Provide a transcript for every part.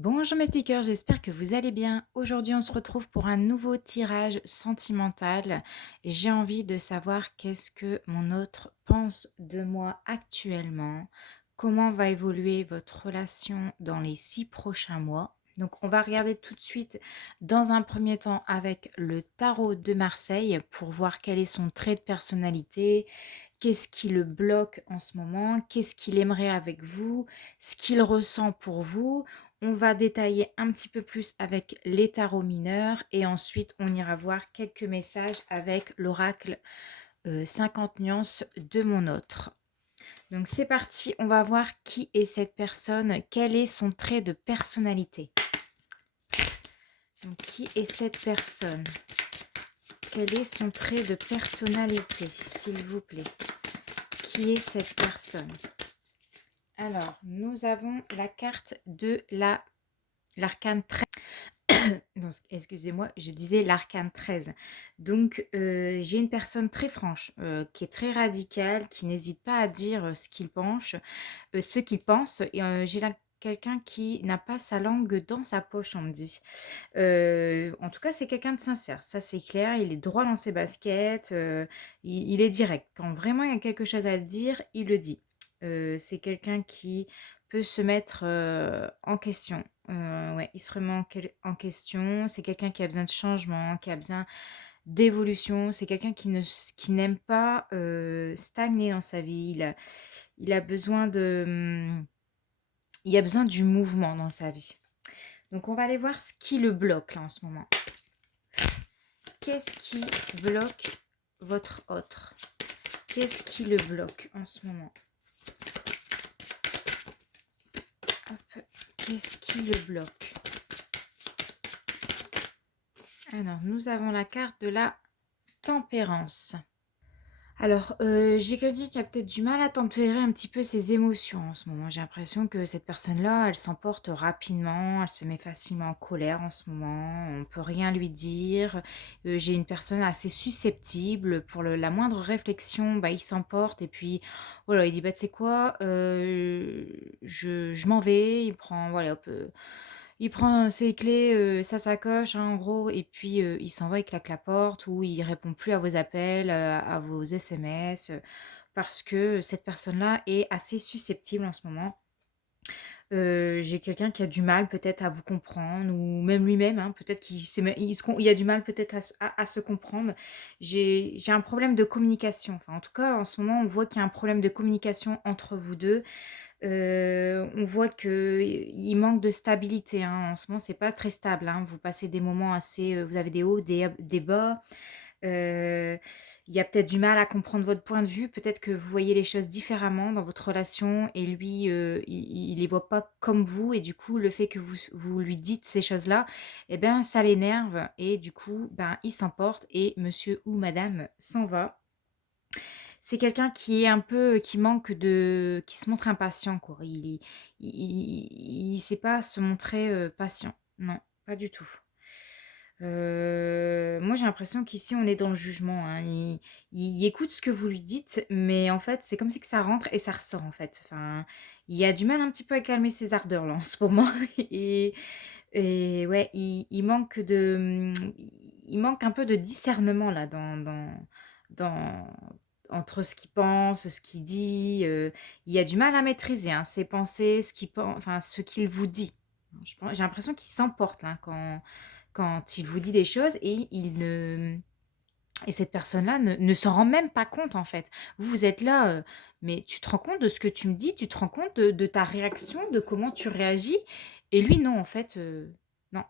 Bonjour mes petits cœurs, j'espère que vous allez bien. Aujourd'hui, on se retrouve pour un nouveau tirage sentimental. J'ai envie de savoir qu'est-ce que mon autre pense de moi actuellement, comment va évoluer votre relation dans les 6 prochains mois. Donc, on va regarder tout de suite dans un premier temps avec le tarot de Marseille pour voir quel est son trait de personnalité, qu'est-ce qui le bloque en ce moment, qu'est-ce qu'il aimerait avec vous, ce qu'il ressent pour vous. On va détailler un petit peu plus avec les tarots mineurs et ensuite on ira voir quelques messages avec l'oracle 50 nuances de mon autre. Donc c'est parti, on va voir qui est cette personne, quel est son trait de personnalité. Donc qui est cette personne? Quel est son trait de personnalité, s'il vous plaît? Qui est cette personne? Alors, nous avons la carte de l'arcane 13. Non, excusez-moi, je disais l'arcane 13. Donc, j'ai une personne très franche, qui est très radicale, qui n'hésite pas à dire ce qu'il pense. Et j'ai là quelqu'un qui n'a pas sa langue dans sa poche, on me dit. En tout cas, c'est quelqu'un de sincère, ça c'est clair. Il est droit dans ses baskets, il est direct. Quand vraiment il y a quelque chose à dire, il le dit. C'est quelqu'un qui peut se mettre en question. Ouais, il se remet en question. C'est quelqu'un qui a besoin de changement, qui a besoin d'évolution. C'est quelqu'un qui n'aime pas stagner dans sa vie. Il a besoin il a besoin du mouvement dans sa vie. Donc on va aller voir ce qui le bloque là en ce moment. Qu'est-ce qui bloque votre autre? Qu'est-ce qui le bloque en ce moment? Hop. Qu'est-ce qui le bloque? Alors, nous avons la carte de la tempérance. Alors, j'ai quelqu'un qui a peut-être du mal à tempérer un petit peu ses émotions en ce moment. J'ai l'impression que cette personne-là, elle s'emporte rapidement, elle se met facilement en colère en ce moment, on peut rien lui dire. J'ai une personne assez susceptible, pour la moindre réflexion, bah, il s'emporte et puis voilà, il dit: «Bah, tu sais quoi? Je m'en vais». Il prend voilà, hop, il prend ses clés, sa sacoche, hein, en gros, et puis, il s'en va, il claque la porte ou il répond plus à vos appels, à vos SMS, parce que cette personne-là est assez susceptible en ce moment. J'ai quelqu'un qui a du mal peut-être à vous comprendre ou même lui-même, hein, peut-être qu'il sait mê il a du mal peut-être à se comprendre. J'ai un problème de communication. Enfin, en tout cas, en ce moment, on voit qu'il y a un problème de communication entre vous 2. On voit qu'il manque de stabilité, hein. En ce moment, c'est pas très stable, hein. Vous passez des moments assez, vous avez des hauts, des bas. Heu, il y a peut-être du mal à comprendre votre point de vue. Peut-être que vous voyez les choses différemment dans votre relation et lui, il les voit pas comme vous et du coup, le fait que vous lui dites ces choses-là et ben, ça l'énerve et du coup, ben, il s'emporte et monsieur ou madame s'en va. C'est quelqu'un qui est un peu qui se montre impatient, quoi. Il sait pas se montrer, patient. Non, pas du tout. Moi, j'ai l'impression qu'ici, on est dans le jugement, hein. Il écoute ce que vous lui dites, mais en fait, c'est comme si que ça rentre et ça ressort, en fait. Enfin, il a du mal un petit peu à calmer ses ardeurs, là, en ce moment et ouais, il manque il manque un peu de discernement, là, dans entre ce qu'il pense, ce qu'il dit, il a du mal à maîtriser, hein, ses pensées, ce qu'il vous dit. J'ai l'impression qu'il s'emporte, là, quand il vous dit des choses et il ne et cette personne-là ne s'en rend même pas compte, en fait. Vous êtes là, «Mais tu te rends compte de ce que tu me dis? Tu te rends compte de ta réaction, de comment tu réagis?» Et lui, non, en fait, non,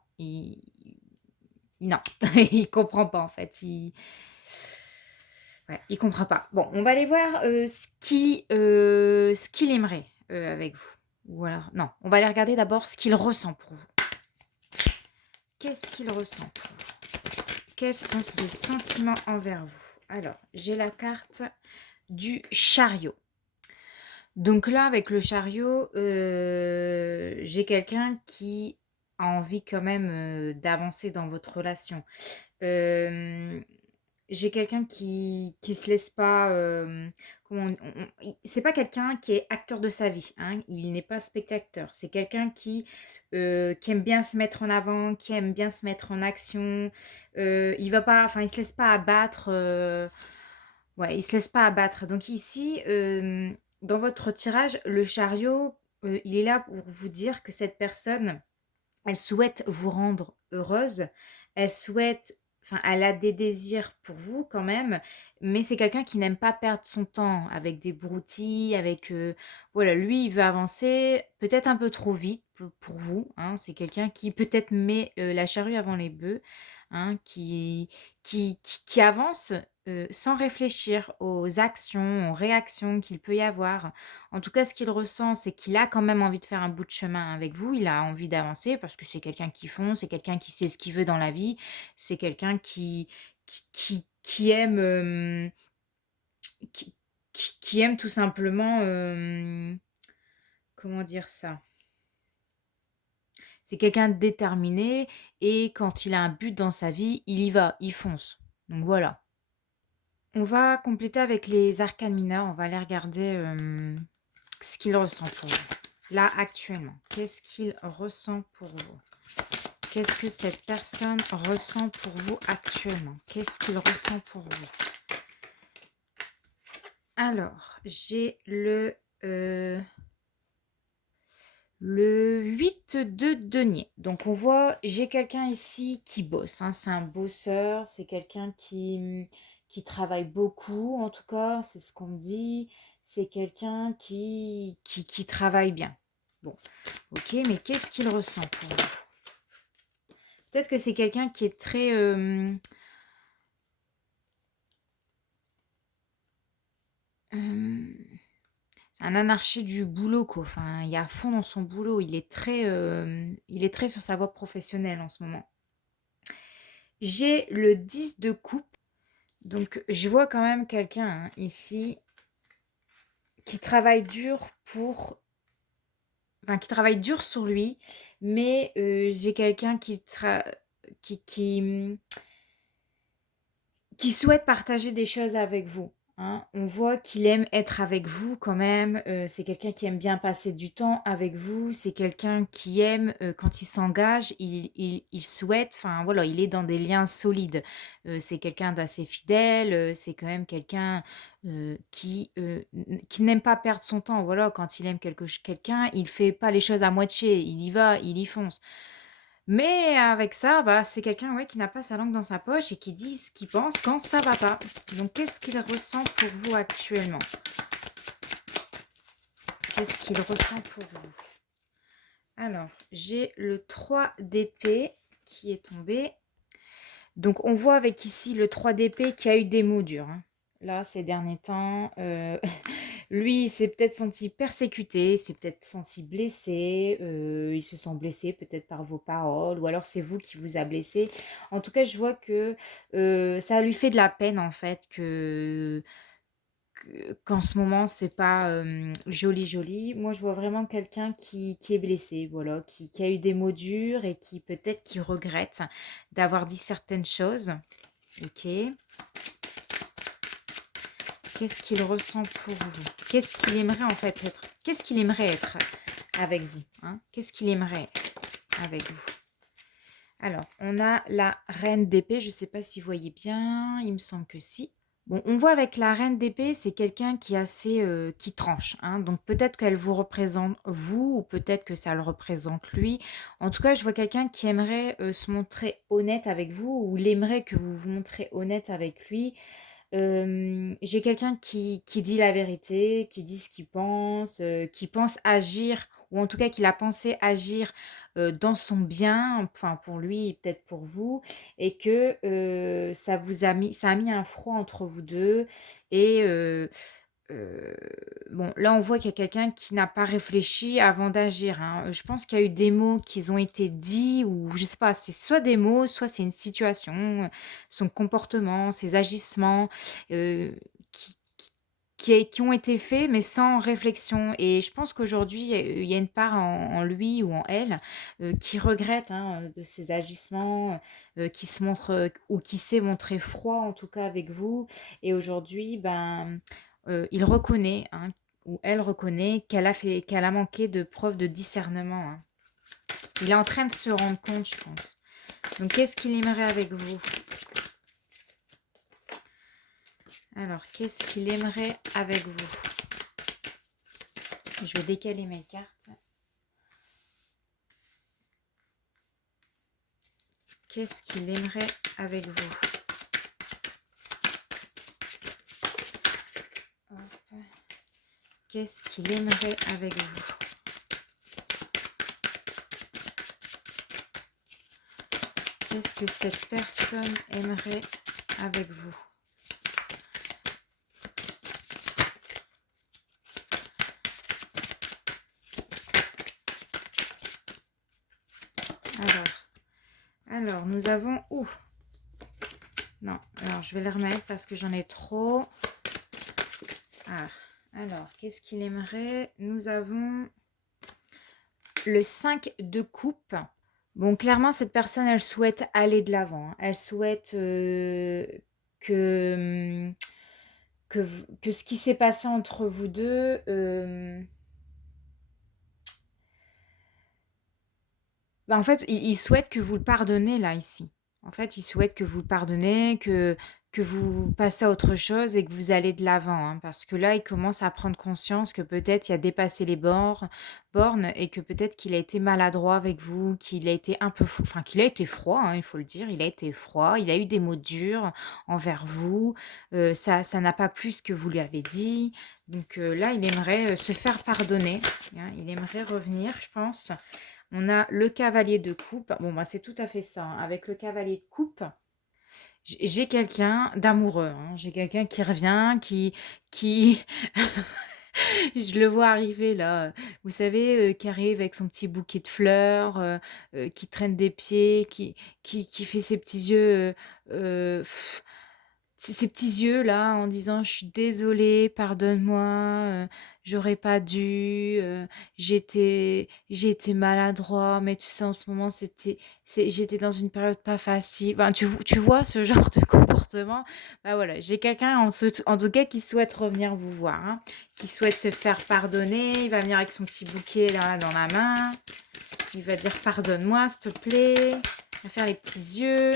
non, il comprend pas, en fait. Ouais, il comprend pas. Bon, on va aller voir, ce qu'il aimerait, avec vous. Ou alors non, on va aller regarder d'abord ce qu'il ressent pour vous. Qu'est-ce qu'il ressent pour vous? Quels sont ses sentiments envers vous? Alors, j'ai la carte du chariot. Donc là, avec le chariot, j'ai quelqu'un qui a envie quand même, d'avancer dans votre relation. Hem, j'ai quelqu'un qui se laisse pas, comment c'est pas quelqu'un qui est acteur de sa vie, hein. Il n'est pas spectateur. C'est quelqu'un qui aime bien se mettre en avant, qui aime bien se mettre en action. Il va pas enfin, il se laisse pas abattre, ouais, il se laisse pas abattre. Donc ici, dans votre tirage, le chariot, il est là pour vous dire que cette personne, elle souhaite vous rendre heureuse, elle souhaite enfin, elle a des désirs pour vous quand même, mais c'est quelqu'un qui n'aime pas perdre son temps avec des broutilles, avec, voilà, lui, il veut avancer peut-être un peu trop vite p pour vous, hein. C'est quelqu'un qui peut-être met, la charrue avant les bœufs, hein, qui avance, sans réfléchir aux actions, aux réactions qu'il peut y avoir. En tout cas, ce qu'il ressent, c'est qu'il a quand même envie de faire un bout de chemin avec vous. Il a envie d'avancer parce que c'est quelqu'un qui fonce, c'est quelqu'un qui sait ce qu'il veut dans la vie, c'est quelqu'un qui aime, qui aime tout simplement, comment dire ça? C'est quelqu'un de déterminé et quand il a un but dans sa vie, il y va, il fonce. Donc voilà. On va compléter avec les arcanes mineures. On va aller regarder ce qu'il ressent pour vous. Là, actuellement, qu'est-ce qu'il ressent pour vous? Qu'est-ce que cette personne ressent pour vous actuellement? Qu'est-ce qu'il ressent pour vous? Alors, j'ai le 8 de denier. Donc, on voit, j'ai quelqu'un ici qui bosse, hein. C'est un bosseur, c'est quelqu'un qui travaille beaucoup, en tout cas, c'est ce qu'on me dit. C'est quelqu'un qui travaille bien. Bon, ok, mais qu'est-ce qu'il ressent pour vous? Peut-être que c'est quelqu'un qui est très... c'est un anarché du boulot, quoi. Enfin, il est à fond dans son boulot. Il est très sur sa voie professionnelle en ce moment. J'ai le 10 de coupe. Donc, je vois quand même quelqu'un hein, ici qui travaille dur pour... Enfin, qui travaille dur sur lui. Mais j'ai quelqu'un qui, qui, qui souhaite partager des choses avec vous. Hein. On voit qu'il aime être avec vous quand même. C'est quelqu'un qui aime bien passer du temps avec vous. C'est quelqu'un qui aime, quand il s'engage, il souhaite, enfin voilà, il est dans des liens solides. C'est quelqu'un d'assez fidèle. C'est quand même quelqu'un qui n'aime pas perdre son temps. Voilà, quand il aime quelqu'un, il fait pas les choses à moitié. Il y va, il y fonce. Mais avec ça, bah, c'est quelqu'un ouais, qui n'a pas sa langue dans sa poche et qui dit ce qu'il pense quand ça va pas. Donc, qu'est-ce qu'il ressent pour vous actuellement? Qu'est-ce qu'il ressent pour vous? Alors, j'ai le 3 d'épée qui est tombé. Donc, on voit avec ici le 3 d'épée qui a eu des mots durs. Hein. Là, ces derniers temps, lui, il s'est peut-être senti persécuté, il s'est peut-être senti blessé, il se sent blessé peut-être par vos paroles, ou alors c'est vous qui vous a blessé. En tout cas, je vois que ça lui fait de la peine en fait qu'en ce moment c'est pas joli joli. Moi, je vois vraiment quelqu'un qui est blessé, voilà, qui a eu des mots durs et qui peut-être qui regrette d'avoir dit certaines choses. Ok. Qu'est-ce qu'il ressent pour vous? Qu'est-ce qu'il aimerait en fait être? Qu'est-ce qu'il aimerait être avec vous hein? Qu'est-ce qu'il aimerait avec vous? Alors, on a la reine d'épée. Je ne sais pas si vous voyez bien. Il me semble que si. Bon, on voit avec la reine d'épée, c'est quelqu'un qui est assez, qui tranche. Hein. Donc peut-être qu'elle vous représente vous, ou peut-être que ça le représente lui. En tout cas, je vois quelqu'un qui aimerait se montrer honnête avec vous, ou il aimerait que vous vous montrez honnête avec lui. J'ai quelqu'un qui dit la vérité, qui dit ce qu'il pense agir, ou en tout cas qu'il a pensé agir dans son bien, enfin pour lui, peut-être pour vous, et que ça a mis un froid entre vous deux, et Heu, bon, là, on voit qu'il y a quelqu'un qui n'a pas réfléchi avant d'agir, hein. Je pense qu'il y a eu des mots qui ont été dits ou je sais pas, c'est soit des mots, soit c'est une situation, son comportement, ses agissements, qui qui ont été faits, mais sans réflexion. Et je pense qu'aujourd'hui, il y a une part en lui ou en elle qui regrette hein, de ses agissements, qui se montre ou qui s'est montré froid en tout cas avec vous. Et aujourd'hui, ben, il reconnaît hein, ou elle reconnaît qu'elle a manqué de preuves de discernement. Hein. Il est en train de se rendre compte, je pense. Donc, qu'est-ce qu'il aimerait avec vous? Alors, qu'est-ce qu'il aimerait avec vous? Je vais décaler mes cartes. Qu'est-ce qu'il aimerait avec vous? Hop. Qu'est-ce qu'il aimerait avec vous? Qu'est-ce que cette personne aimerait avec vous? Alors nous avons... Ouh. Non, alors je vais les remettre parce que j'en ai trop. Ah, alors, qu'est-ce qu'il aimerait? Nous avons le 5 de coupe. Bon, clairement, cette personne, elle souhaite aller de l'avant. Hein. Elle souhaite que, que ce qui s'est passé entre vous deux... en fait, il souhaite que vous le pardonnez, là, ici. En fait, il souhaite que vous le pardonnez, que vous passez à autre chose et que vous allez de l'avant. Hein, parce que là, il commence à prendre conscience que peut-être il a dépassé les bornes et que peut-être qu'il a été maladroit avec vous, qu'il a été un peu fou, enfin, qu'il a été froid, hein, il faut le dire. Il a été froid, il a eu des mots durs envers vous. Ça n'a pas plu ce que vous lui avez dit. Donc là, il aimerait se faire pardonner. Hein, il aimerait revenir, je pense. On a le cavalier de coupe. Bon, bah, c'est tout à fait ça. Hein. Avec le cavalier de coupe, j'ai quelqu'un d'amoureux. Hein. J'ai quelqu'un qui revient, qui... Je le vois arriver là. Vous savez, qui arrive avec son petit bouquet de fleurs, qui traîne des pieds, qui fait ses petits yeux... ces petits yeux là en disant je suis désolée, pardonne-moi, j'aurais pas dû, j'ai été maladroit, mais tu sais en ce moment j'étais dans une période pas facile. Enfin, tu vois ce genre de comportement. Bah voilà, j'ai quelqu'un en tout cas qui souhaite revenir vous voir, hein, qui souhaite se faire pardonner. Il va venir avec son petit bouquet là dans la main. Il va dire pardonne-moi s'il te plaît. Il va faire les petits yeux.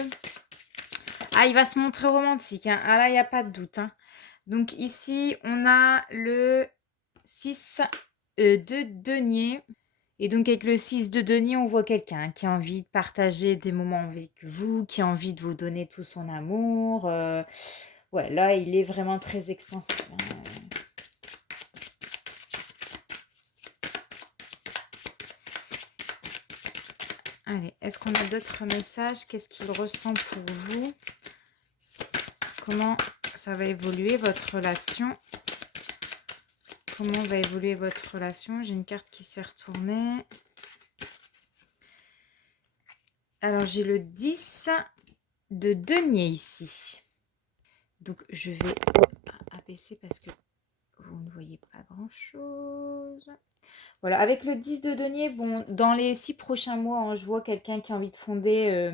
Ah, il va se montrer romantique. Hein. Ah là, il n'y a pas de doute. Hein. Donc ici, on a le 6 de denier. Et donc avec le 6 de denier, on voit quelqu'un qui a envie de partager des moments avec vous, qui a envie de vous donner tout son amour. Ouais, là, il est vraiment très expansif. Hein. Allez, est-ce qu'on a d'autres messages? Qu'est-ce qu'il ressent pour vous? Comment ça va évoluer votre relation? Comment va évoluer votre relation? J'ai une carte qui s'est retournée. Alors, j'ai le 10 de denier ici. Donc, je vais abaisser parce que vous ne voyez pas grand-chose. Voilà, avec le 10 de denier, bon, dans les 6 prochains mois, hein, je vois quelqu'un qui a envie de fonder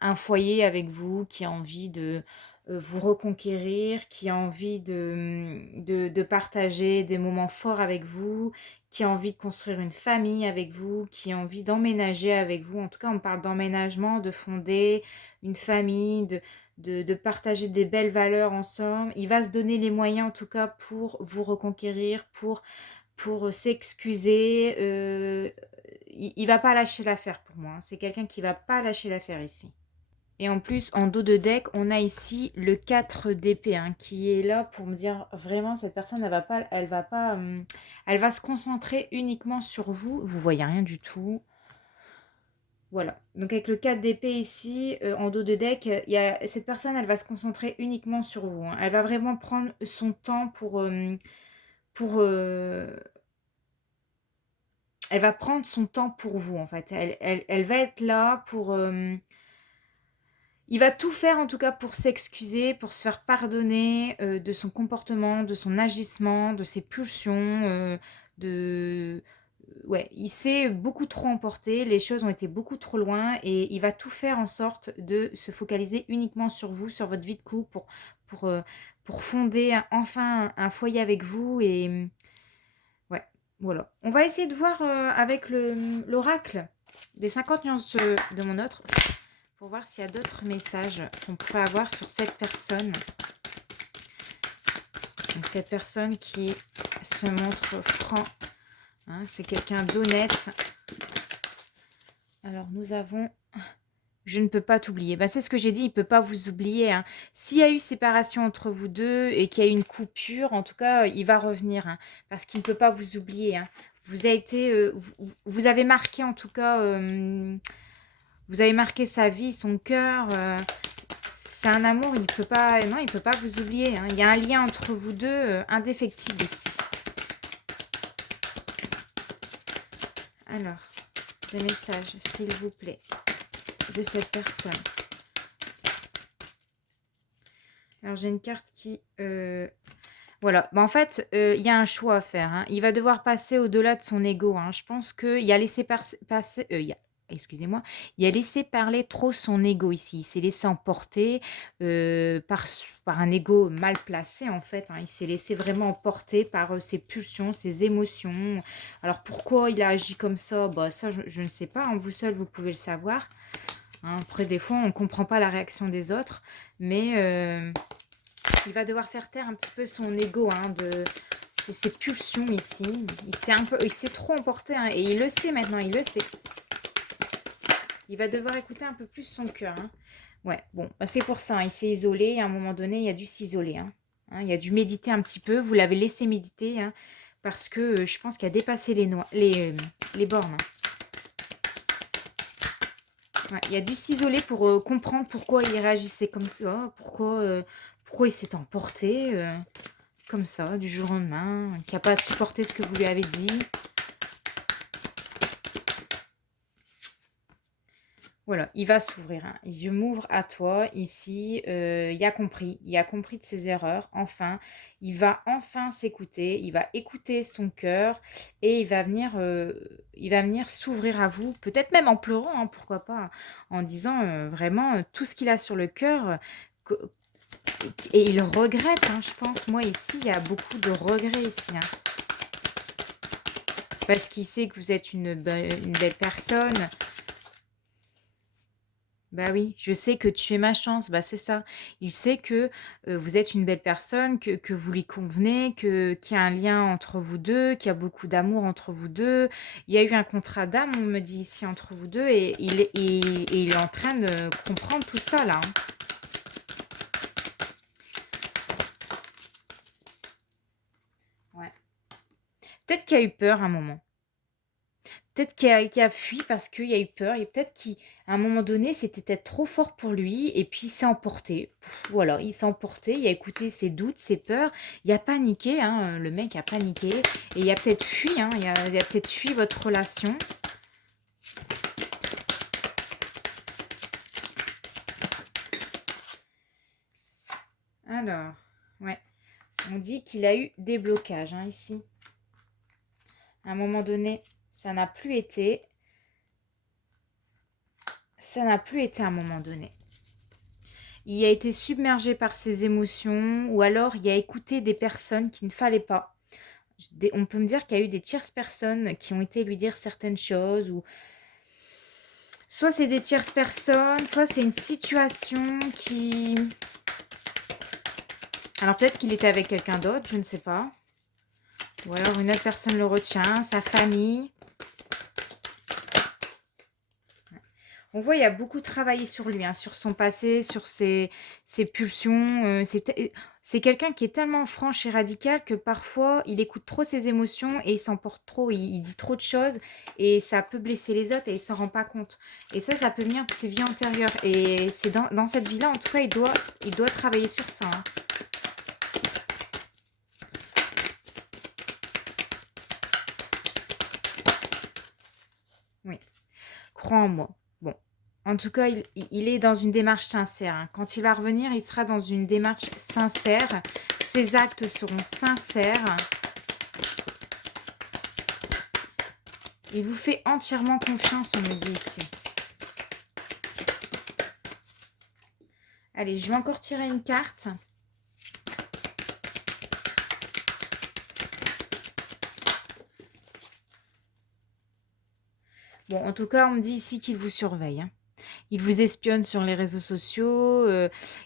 un foyer avec vous, qui a envie de vous reconquérir, qui a envie de partager des moments forts avec vous, qui a envie de construire une famille avec vous, qui a envie d'emménager avec vous. En tout cas, on parle d'emménagement, de fonder une famille, de partager des belles valeurs ensemble. Il va se donner les moyens, en tout cas, pour vous reconquérir, pour s'excuser. Il va pas lâcher l'affaire pour moi. Hein. C'est quelqu'un qui va pas lâcher l'affaire ici. Et en plus, en dos de deck, on a ici le 4 d'épée hein, qui est là pour me dire vraiment cette personne, elle va se concentrer uniquement sur vous. Vous voyez rien du tout. Voilà. Donc avec le 4 d'épée ici, en dos de deck, cette personne, elle va se concentrer uniquement sur vous. Hein. Elle va vraiment prendre son temps pour elle va prendre son temps pour vous, en fait. Elle va être là pour... Il va tout faire en tout cas pour s'excuser, pour se faire pardonner de son comportement, de son agissement, de ses pulsions, de... Ouais, il s'est beaucoup trop emporté, les choses ont été beaucoup trop loin et il va tout faire en sorte de se focaliser uniquement sur vous, sur votre vie de couple, pour, euh, pour fonder enfin un foyer avec vous. Et ouais, voilà. On va essayer de voir avec l'oracle des 50 nuances de mon autre pour voir s'il y a d'autres messages qu'on pourrait avoir sur cette personne. Donc cette personne qui se montre franc, hein, c'est quelqu'un d'honnête. Alors nous avons... Je ne peux pas t'oublier. Bah, c'est ce que j'ai dit, il ne peut pas vous oublier, hein. S'il y a eu séparation entre vous deux et qu'il y a eu une coupure, en tout cas, il va revenir, hein, parce qu'il ne peut pas vous oublier, hein. Vous avez été, vous avez marqué en tout cas, vous avez marqué sa vie, son cœur. C'est un amour, il peut pas, non, il peut pas vous oublier, hein. Il y a un lien entre vous deux indéfectible ici. Alors, des messages, s'il vous plaît, de cette personne. Alors, j'ai une carte qui... Voilà, bah, en fait, il y a un choix à faire, hein. Il va devoir passer au-delà de son ego, hein. Je pense qu'il a laissé passer... excusez-moi, il a laissé parler trop son ego ici. Il s'est laissé emporter par un ego mal placé, en fait, hein. Il s'est laissé vraiment emporter par ses pulsions, ses émotions. Alors, pourquoi il a agi comme ça? Bah, ça, je ne sais pas, hein. Vous seul, vous pouvez le savoir, hein. Après, des fois, on ne comprend pas la réaction des autres, mais... il va devoir faire taire un petit peu son ego, hein, de ses pulsions ici. Il s'est trop emporté, hein, et il le sait maintenant, il le sait. Il va devoir écouter un peu plus son cœur, hein. Ouais, bon, bah, c'est pour ça, hein, il s'est isolé. À un moment donné, il a dû s'isoler, hein. Il a dû méditer un petit peu. Vous l'avez laissé méditer, hein, parce que je pense qu'il a dépassé les bornes, hein. Ouais, il a dû s'isoler pour comprendre pourquoi il réagissait comme ça, pourquoi il s'est emporté comme ça, du jour au lendemain, qui n'a pas supporté ce que vous lui avez dit. Voilà, il va s'ouvrir, hein. Je m'ouvre à toi ici. Il a compris de ses erreurs. Enfin, il va enfin s'écouter. Il va écouter son cœur et il va venir s'ouvrir à vous. Peut-être même en pleurant, hein, pourquoi pas, hein, en disant vraiment tout ce qu'il a sur le cœur. que- Et il regrette, hein, je pense. Moi ici, il y a beaucoup de regrets ici, hein. Parce qu'il sait que vous êtes une belle personne. Bah oui, je sais que tu es ma chance, bah c'est ça. Il sait que vous êtes une belle personne, que vous lui convenez, qu'il y a un lien entre vous deux, qu'il y a beaucoup d'amour entre vous deux. Il y a eu un contrat d'âme, on me dit ici, entre vous deux, et il est en train de comprendre tout ça là, hein. Ouais. Peut-être qu'il a eu peur un moment. Peut-être qu'il a fui parce qu'il y a eu peur. Et peut-être qu'à un moment donné, c'était peut-être trop fort pour lui. Et puis, il s'est emporté. Voilà, il s'est emporté. Il a écouté ses doutes, ses peurs. Il a paniqué, hein, le mec a paniqué. Et il a peut-être fui, hein, il a peut-être fui votre relation. Alors, ouais. On dit qu'il a eu des blocages, hein, ici. À un moment donné, ça n'a plus été. Ça n'a plus été à un moment donné. Il a été submergé par ses émotions ou alors il a écouté des personnes qu'il ne fallait pas. On peut me dire qu'il y a eu des tierces personnes qui ont été lui dire certaines choses ou soit c'est des tierces personnes, soit c'est une situation qui... Alors peut-être qu'il était avec quelqu'un d'autre, je ne sais pas. Ou alors une autre personne le retient, sa famille. On voit, il y a beaucoup travaillé sur lui, hein, sur son passé, sur ses pulsions. C'est quelqu'un qui est tellement franche et radical que parfois, il écoute trop ses émotions et il s'emporte trop. Il dit trop de choses et ça peut blesser les autres et il s'en rend pas compte. Et ça peut venir de ses vies antérieures. Et c'est dans cette vie-là, en tout cas, il doit travailler sur ça, hein. Oui, crois en moi. Bon. En tout cas, il est dans une démarche sincère, hein. Quand il va revenir, il sera dans une démarche sincère. Ses actes seront sincères. Il vous fait entièrement confiance, on me dit ici. Allez, je vais encore tirer une carte. Bon, en tout cas, on me dit ici qu'il vous surveille, hein. Il vous espionne sur les réseaux sociaux,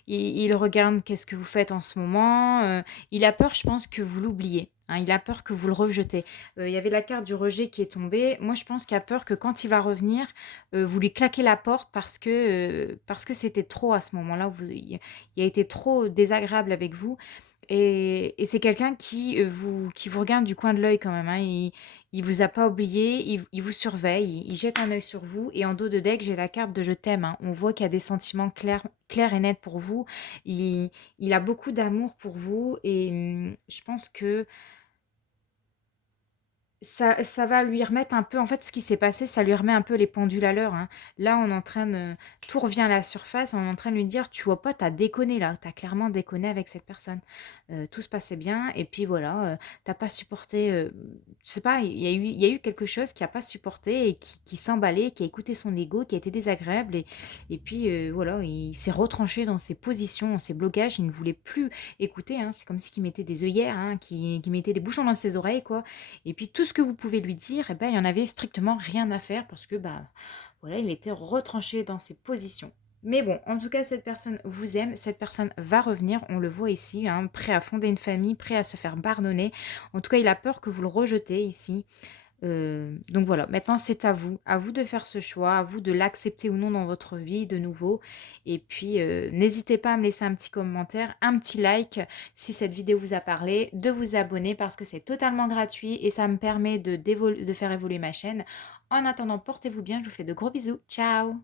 il regarde qu'est-ce que vous faites en ce moment, il a peur, je pense, que vous l'oubliez, hein, il a peur que vous le rejetez. Il y avait la carte du rejet qui est tombée. Moi, je pense qu'il a peur que quand il va revenir, vous lui claquez la porte parce que c'était trop à ce moment-là, il a été trop désagréable avec vous et c'est quelqu'un qui vous regarde du coin de l'œil quand même, hein. Il vous a pas oublié, il vous surveille, il jette un œil sur vous et en dos de deck, j'ai la carte de «Je t'aime», hein. On voit qu'il y a des sentiments clairs et nets pour vous. Il a beaucoup d'amour pour vous et je pense que ça va lui remettre un peu en fait, ce qui s'est passé, ça lui remet un peu les pendules à l'heure, hein. Là, on est en train de tout revient à la surface, on est en train de lui dire: «Tu vois pas, tu as déconné là, tu as clairement déconné avec cette personne. Tout se passait bien et puis voilà, tu pas supporté», je sais pas, il y a eu quelque chose qui a pas supporté et qui s'emballait, qui a écouté son ego, qui a été désagréable et puis, voilà, il s'est retranché dans ses positions, dans ses blocages, il ne voulait plus écouter, hein. C'est comme si qu'il mettait des œillères, hein, qui mettait des bouchons dans ses oreilles, quoi. Et puis tout ce que vous pouvez lui dire, eh ben, il y en avait strictement rien à faire parce que bah voilà, il était retranché dans ses positions. Mais bon, en tout cas, cette personne vous aime, cette personne va revenir, on le voit ici, hein, prêt à fonder une famille, prêt à se faire pardonner. En tout cas, il a peur que vous le rejetez ici. Donc voilà, maintenant c'est à vous de faire ce choix, à vous de l'accepter ou non dans votre vie de nouveau. Et puis n'hésitez pas à me laisser un petit commentaire, un petit like si cette vidéo vous a parlé, de vous abonner parce que c'est totalement gratuit et ça me permet de faire évoluer ma chaîne. En attendant, portez-vous bien, je vous fais de gros bisous, ciao!